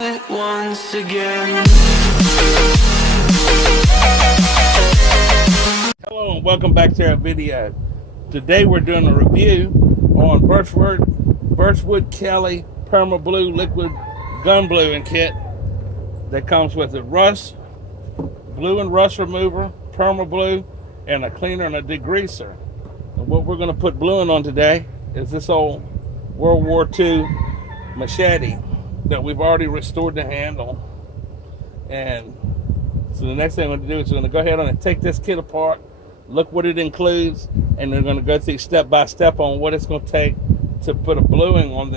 Once again. Hello and welcome back to our video. Today we're doing a review on Birchwood Casey Perma Blue Liquid Gun Bluing Kit that comes with a blue and rust remover, perma blue, and a cleaner and a degreaser. And what we're going to put bluing on today is this old World War II machete that we've already restored the handle. And so the next thing we're going to do is we're going to go ahead and take this kit apart, look what it includes, and we're going to go through step by step on what it's going to take to put a bluing on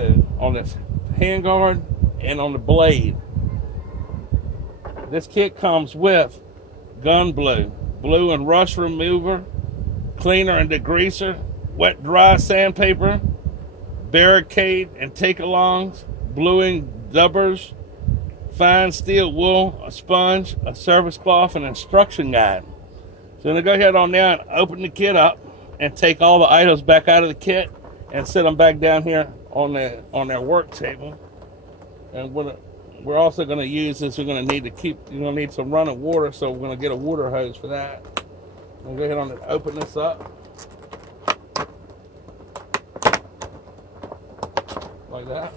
this handguard and on the blade. This kit comes with gun blue and rust remover, cleaner and degreaser, wet dry sandpaper, barricade and take-alongs, bluing dubbers, fine steel wool, a sponge, a service cloth, and an instruction guide. So I'm going to go ahead on now and open the kit up and take all the items back out of the kit and set them back down here on their work table. And what we're also going to use is you're going to need some running water, so we're going to get a water hose for that. I'm going to go ahead on and open this up like that.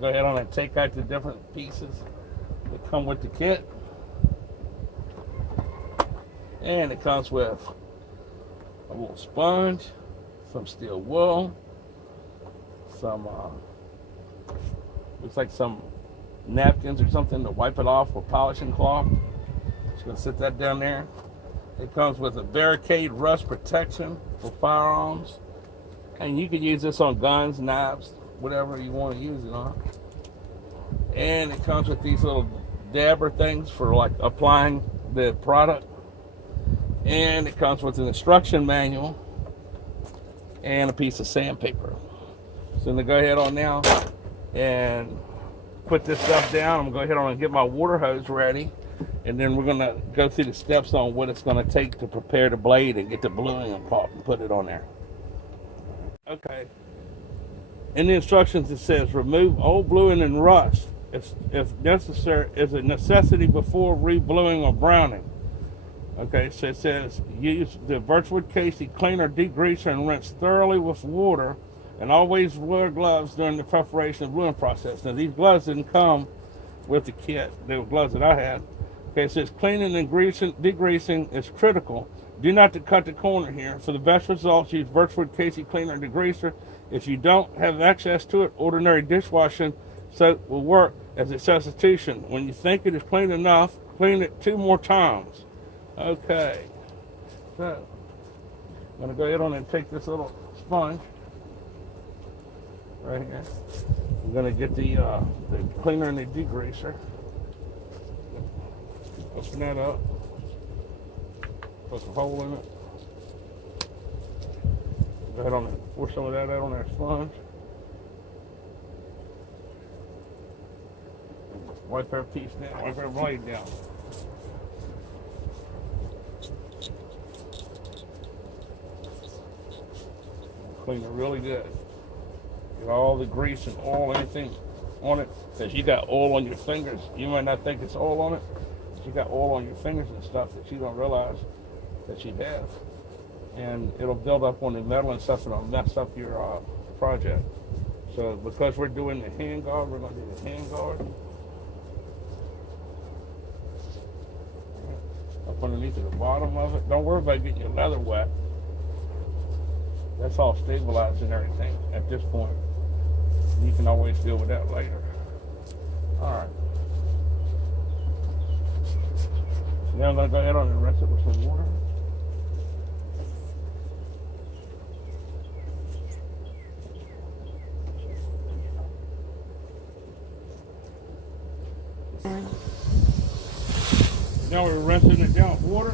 Go ahead on and take out the different pieces that come with the kit. And it comes with a little sponge, some steel wool, some looks like some napkins or something to wipe it off, or polishing cloth. Just gonna sit that down there. It comes with a barricade rust protection for firearms, and you can use this on guns, knives, whatever you want to use it on. And it comes with these little dabber things for like applying the product. And it comes with an instruction manual and a piece of sandpaper. So I'm going to go ahead on now and put this stuff down. I'm going to go ahead on and get my water hose ready. And then we're going to go through the steps on what it's going to take to prepare the blade and get the bluing apart and put it on there. Okay. In the instructions it says remove old bluing and rust if necessary, is a necessity before rebluing or browning. Okay, so it says use the Birchwood Casey cleaner, degreaser, and rinse thoroughly with water, and always wear gloves during the preparation of bluing process. Now these gloves didn't come with the kit; they were gloves that I had. Okay, it says cleaning and degreasing is critical. Do not to cut the corner here. For the best results, use Birchwood Casey cleaner and degreaser. If you don't have access to it, ordinary dishwashing soap will work as a substitution. When you think it is clean enough, clean it 2 more times. Okay, so I'm going to go ahead on and take this little sponge right here. I'm going to get the cleaner and the degreaser. Open that up. Put a hole in it. Go ahead on and pour some of that out on our sponge. Wipe our piece down, wipe our blade down. Clean it really good. Get all the grease and oil, anything on it. Because you got oil on your fingers. You might not think it's oil on it, but you got oil on your fingers and stuff that you don't realize that you have. And it'll build up on the metal and stuff, and it'll mess up your project. So because we're doing the handguard, we're going to do the handguard. Up underneath at the bottom of it. Don't worry about getting your leather wet. That's all stabilized and everything at this point. You can always deal with that later. Alright. So now I'm going to go ahead on and rinse it with some water. Now we're rinsing it down with water.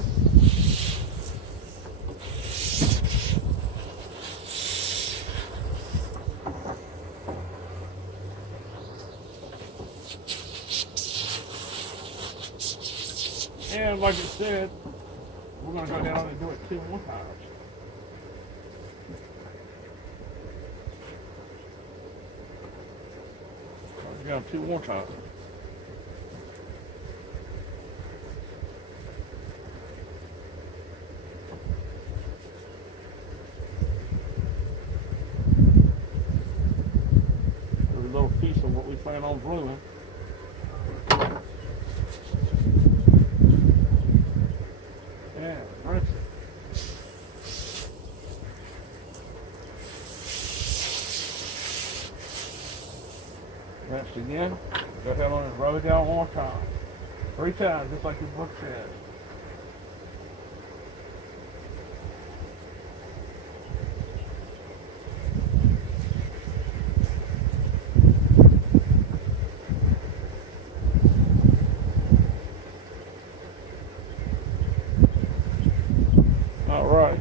And like I said, we're going to go down and do it 2 more times. We're going 2 more times. There's a little piece of what we plan on bluing. Yeah, rinse it. Rinse again. Go ahead on and rub it down 1 more time. 3 times, just like your book says. All right.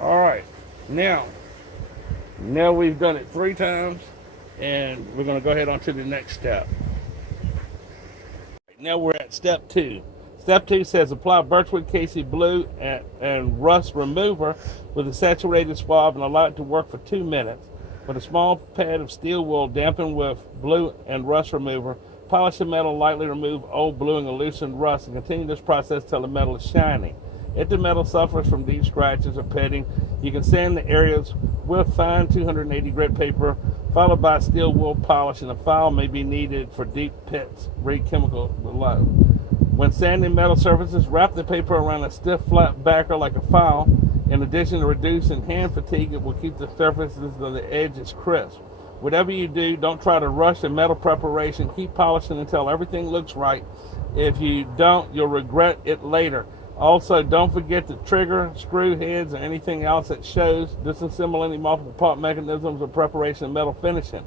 All right. Now we've done it 3 times, and we're going to go ahead on to the next step. Now we're at step 2. Step 2 says apply Birchwood Casey Blue and Rust Remover with a saturated swab and allow it to work for 2 minutes. With a small pad of steel wool dampened with blue and rust remover, polish the metal, lightly remove old bluing and loosen rust, and continue this process till the metal is shiny. If the metal suffers from deep scratches or pitting, you can sand the areas with fine 280 grit paper, followed by steel wool polish, and a file may be needed for deep pits. Read chemical below. When sanding metal surfaces, wrap the paper around a stiff flat backer like a file. In addition to reducing hand fatigue, it will keep the surfaces of the edges crisp. Whatever you do, don't try to rush the metal preparation. Keep polishing until everything looks right. If you don't, you'll regret it later. Also, don't forget the trigger, screw heads, or anything else that shows. Disassemble any multiple part mechanisms of preparation of metal finishing.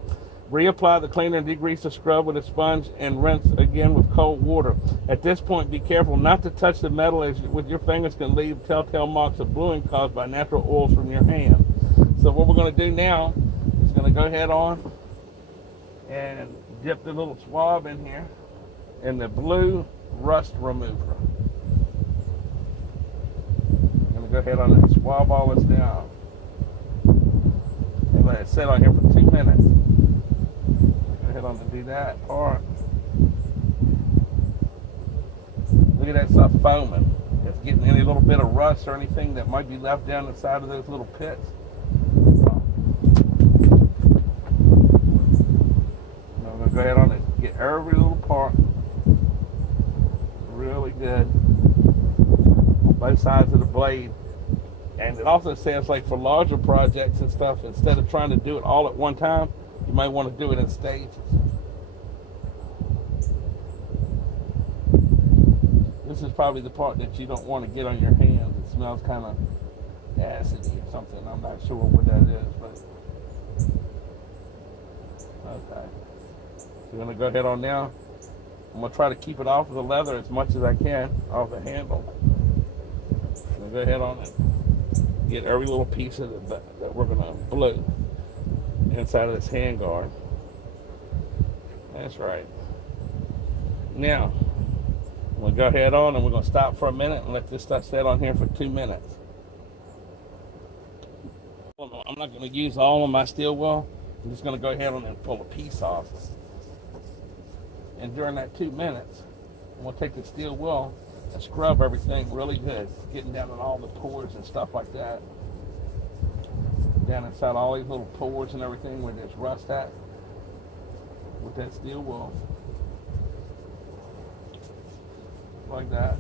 Reapply the cleaner and degreaser scrub with a sponge and rinse again with cold water. At this point, be careful not to touch the metal, as with your fingers can leave telltale marks of bluing caused by natural oils from your hand. So what we're going to do now is going to go ahead on and dip the little swab in here in the blue rust remover. Go ahead on and swab all this down. And let it sit on here for 2 minutes. Go ahead on and do that part. Look at that stuff foaming. It's getting any little bit of rust or anything that might be left down the side of those little pits. I'm going to go ahead on and get every little part really good on both sides of the blade. And it also says, like, for larger projects and stuff, instead of trying to do it all at one time, you might want to do it in stages. This is probably the part that you don't want to get on your hands. It smells kind of acidy or something. I'm not sure what that is, but okay. So we're going to go ahead on now. I'm going to try to keep it off of the leather as much as I can, off the handle. I'm going to go ahead on it. Get every little piece of the that we're going to blue inside of this hand guard. That's right. Now, we'll go ahead on and we're going to stop for a minute and let this stuff sit on here for 2 minutes. I'm not going to use all of my steel wool. I'm just going to go ahead on and pull a piece off. And during that 2 minutes, I'm going to take the steel wool and scrub everything really good, getting down in all the pores and stuff like that. Down inside all these little pores and everything where there's rust at with that steel wool. Like that.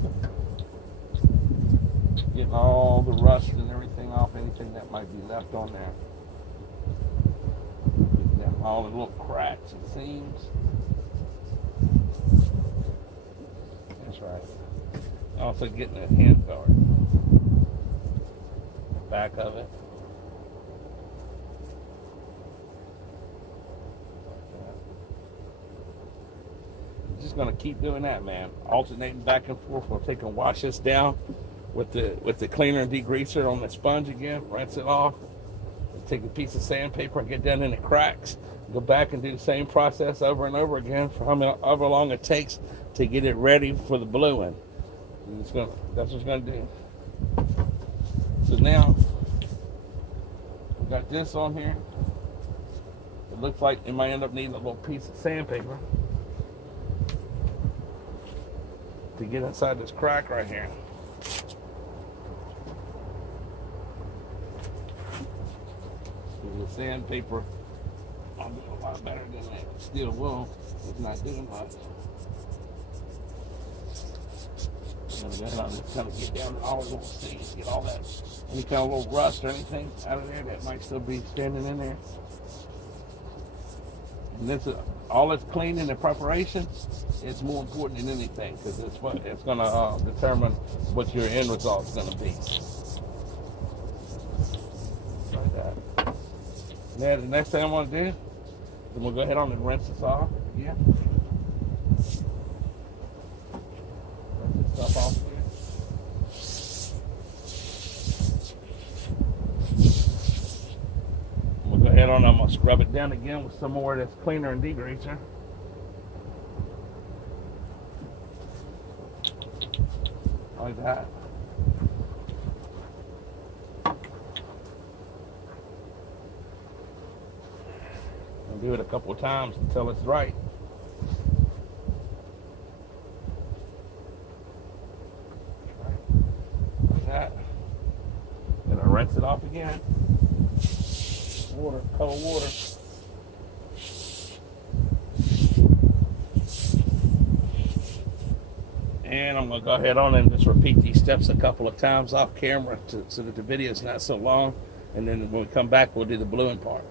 Getting all the rust and everything off, anything that might be left on there. Getting down all the little cracks and seams. That's right. Also getting a hand guard. Back of it. Just gonna keep doing that, man. Alternating back and forth. We'll take and wash this down with the cleaner and degreaser on the sponge again. Rinse it off. Take a piece of sandpaper and get down in the cracks. Go back and do the same process over and over again for however long it takes to get it ready for the bluing. That's what it's gonna do. So now we got this on here. It looks like it might end up needing a little piece of sandpaper to get inside this crack right here. The sandpaper, I'll do a lot better than that steel wool. It's not doing much. And then I'll just kind of get down to all the little seams, get all that, any kind of little rust or anything out of there that might still be standing in there. And this is all it's cleaning and preparation. It's more important than anything because it's going to determine what your end result is going to be. Like that. Now the next thing I'm going to do is I'm going to go ahead on and rinse this off again. Rinse this stuff off again. I'm going to go ahead on and I'm going to scrub it down again with some more of this cleaner and degreaser. Like that. And do it a couple of times until it's right. Like that. Then I rinse it off again. Water, cold water. And I'm going to go ahead on and just repeat these steps a couple of times off camera so that the video is not so long. And then when we come back, we'll do the bluing part.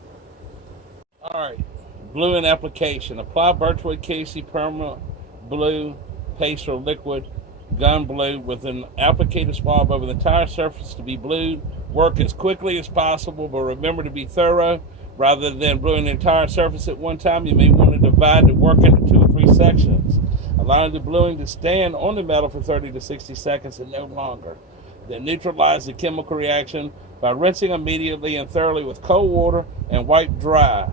Alright, bluing application. Apply Birchwood Casey Perma Blue Paste or Liquid Gun Blue with an applicator swab over the entire surface to be blued. Work as quickly as possible, but remember to be thorough. Rather than bluing the entire surface at one time, you may want to divide the work into 2 or 3 sections. Allowing the bluing to stand on the metal for 30 to 60 seconds and no longer. Then neutralize the chemical reaction by rinsing immediately and thoroughly with cold water and wipe dry.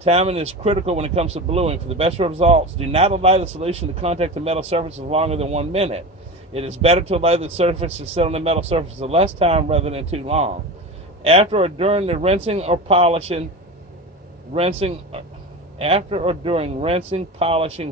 Timing is critical when it comes to bluing. For the best results, do not allow the solution to contact the metal surface longer than 1 minute. It is better to allow the surface to sit on the metal surface for less time rather than too long. After or during the rinsing or polishing, polishing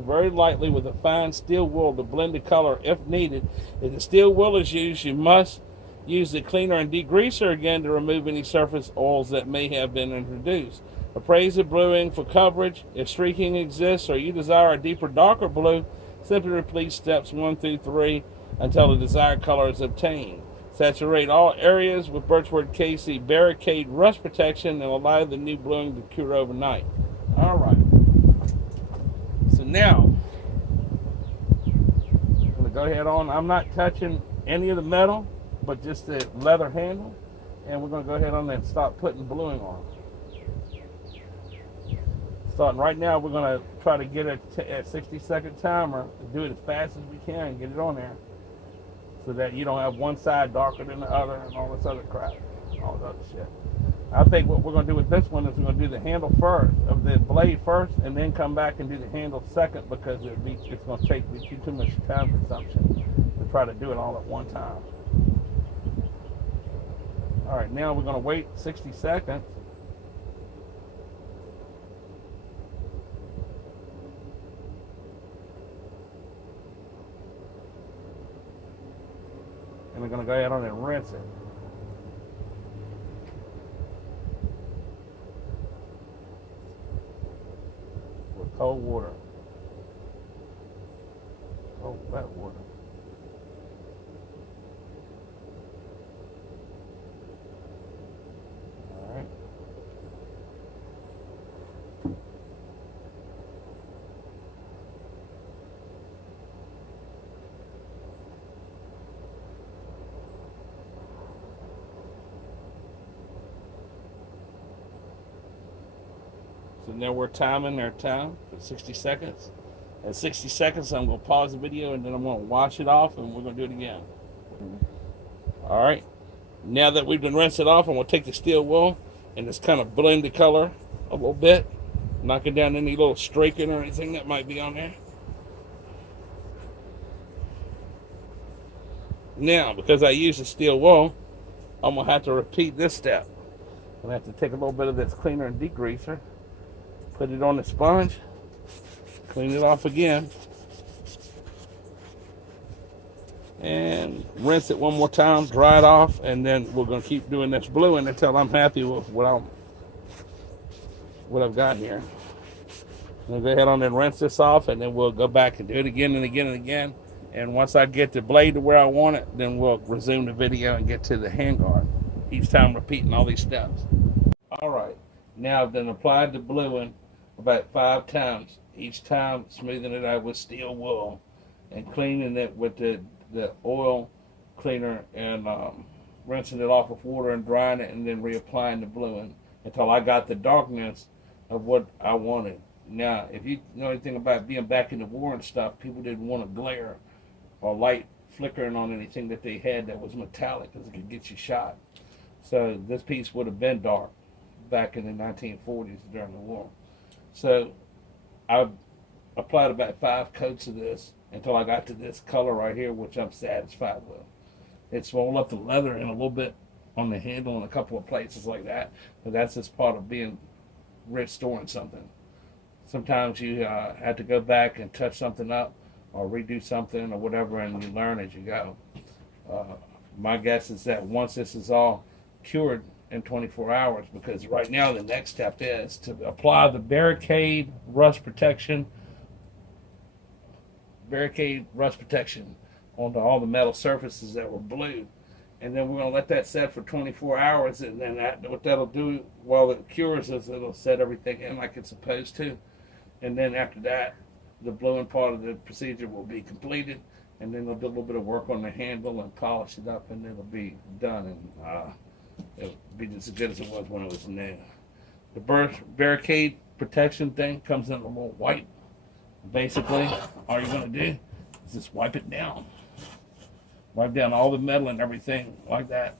very lightly with a fine steel wool to blend the color if needed. If the steel wool is used, you must use the cleaner and degreaser again to remove any surface oils that may have been introduced. Appraise the bluing for coverage. If streaking exists or you desire a deeper, darker blue, simply repeat steps 1 through 3 until the desired color is obtained. Saturate all areas with Birchwood Casey Barricade rust protection and allow the new bluing to cure overnight. Alright. So now, I'm going to go ahead on. I'm not touching any of the metal, but just the leather handle. And we're going to go ahead on and start putting bluing on. Starting right now, we're going to try to get a 60-second timer. Do it as fast as we can and get it on there. So that you don't have one side darker than the other and all this other crap. All this other shit. I think what we're going to do with this one is we're going to do the handle first, of the blade first, and then come back and do the handle second because it's going to take too much time consumption to try to do it all at one time. All right, now we're going to wait 60 seconds. And we're going to go ahead on and rinse it. With cold water. Cold, wet water. All right. So now we're timing our time for 60 seconds. At 60 seconds, I'm going to pause the video and then I'm going to wash it off and we're going to do it again. All right. Now that we've been rinsed it off, I'm going to take the steel wool and just kind of blend the color a little bit. knocking down any little streaking or anything that might be on there. Now, because I use a steel wool, I'm going to have to repeat this step. I'm going to have to take a little bit of this cleaner and degreaser, put it on the sponge, clean it off again, and rinse it one more time, dry it off, and then we're going to keep doing this bluing until I'm happy with what I've got here. I'm going to go ahead on and rinse this off, and then we'll go back and do it again and again and again. And once I get the blade to where I want it, then we'll resume the video and get to the handguard. Each time repeating all these steps. All right, now I've then applied the bluing about 5 times. Each time smoothing it out with steel wool and cleaning it with the oil cleaner and rinsing it off with water and drying it, and then reapplying the bluing until I got the darkness of what I wanted. Now, if you know anything about being back in the war and stuff, people didn't want to glare or light flickering on anything that they had that was metallic, because it could get you shot. So this piece would have been dark back in the 1940s during the war. So I applied about 5 coats of this until I got to this color right here, which I'm satisfied with. It swelled up the leather in a little bit on the handle in a couple of places like that, but that's just part of being restoring something. Sometimes you have to go back and touch something up or redo something or whatever, and you learn as you go. My guess is that once this is all cured in 24 hours, because right now the next step is to apply the barricade rust protection onto all the metal surfaces that were blued, and then we're going to let that set for 24 hours, and then what that'll do while it cures is it'll set everything in like it's supposed to, and then after that the bluing part of the procedure will be completed, and then they'll do a little bit of work on the handle and polish it up, and it'll be done, and it'll be just as good as it was when it was new. The barricade protection thing comes in a little white. Basically, all you're going to do is just wipe it down. Wipe down all the metal and everything like that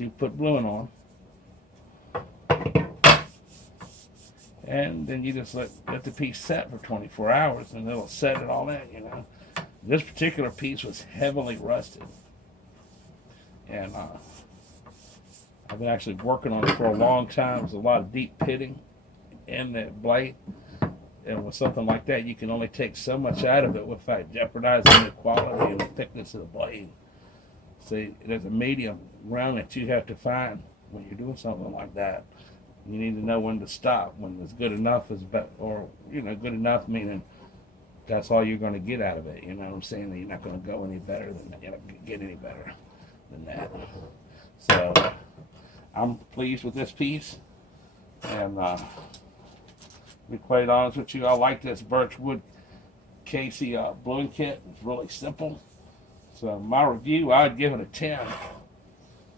you put bluing on. And then you just let the piece set for 24 hours, and it'll set it all in, you know. This particular piece was heavily rusted. And I've been actually working on it for a long time. There's a lot of deep pitting in the blade. And with something like that, you can only take so much out of it without jeopardizing the quality and the thickness of the blade. See, there's a medium ground that you have to find when you're doing something like that. You need to know when to stop, when it's good enough is better, or, you know, good enough meaning that's all you're going to get out of it. You know what I'm saying? That you're not going to go any better than that. You're not going to get any better than that. So I'm pleased with this piece, and to be quite honest with you, I like this Birchwood Casey bluing kit. It's really simple. So my review, I'd give it a 10,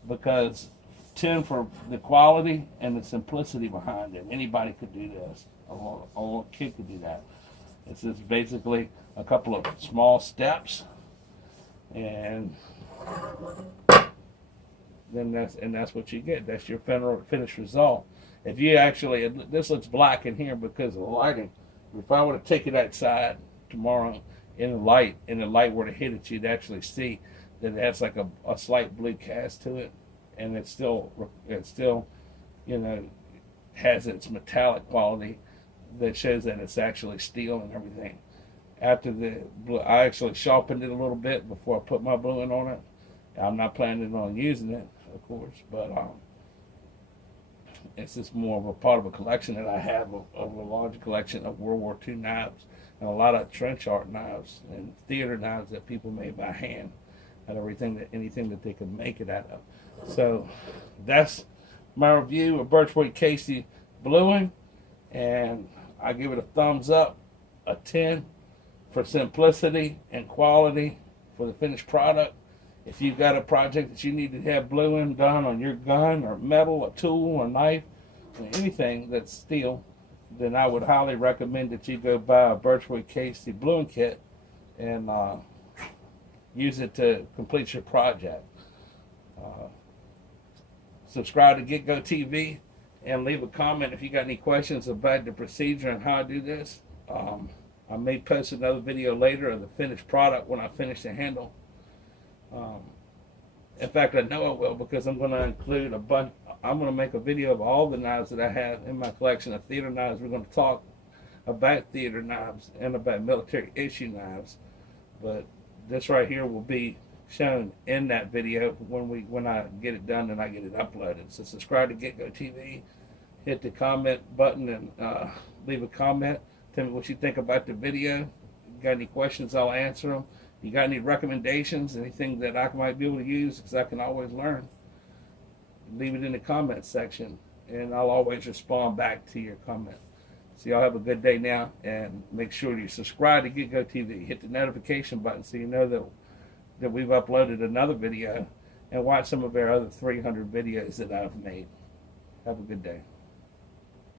because 10 for the quality and the simplicity behind it. Anybody could do this. A kid could do that. It's just basically a couple of small steps, and then that's what you get. That's your finished result. If you actually, this looks black in here because of the lighting. If I were to take it outside tomorrow in the light, and the light were to hit it, you'd actually see that it has like a slight blue cast to it, and it's still, you know, has its metallic quality that shows that it's actually steel and everything. After the blue, I actually sharpened it a little bit before I put my bluing on it. I'm not planning on using it, of course, but it's just more of a part of a collection that I have, of a large collection of World War II knives, and a lot of trench art knives and theater knives that people made by hand, and anything that they could make it out of. So that's my review of Birchwood Casey bluing, and I give it a thumbs up, a 10 for simplicity and quality for the finished product. If you've got a project that you need to have bluing done on your gun or metal, a tool, or knife, or anything that's steel, then I would highly recommend that you go buy a Birchwood Casey bluing kit and use it to complete your project. Subscribe to Get Go TV, and leave a comment if you got any questions about the procedure and how I do this. I may post another video later of the finished product when I finish the handle. In fact, I know I will, because I'm going to include a bunch. I'm going to make a video of all the knives that I have in my collection of theater knives. We're going to talk about theater knives and about military issue knives, but this right here will be shown in that video when I get it done and I get it uploaded. So subscribe to GetGo TV, hit the comment button, and leave a comment. Tell me what you think about the video. If you got any questions, I'll answer them. You got any recommendations, anything that I might be able to use, because I can always learn, leave it in the comment section, and I'll always respond back to your comment. So y'all have a good day now, and make sure you subscribe to GetGo TV. Hit the notification button so you know that we've uploaded another video, and watch some of our other 300 videos that I've made. Have a good day.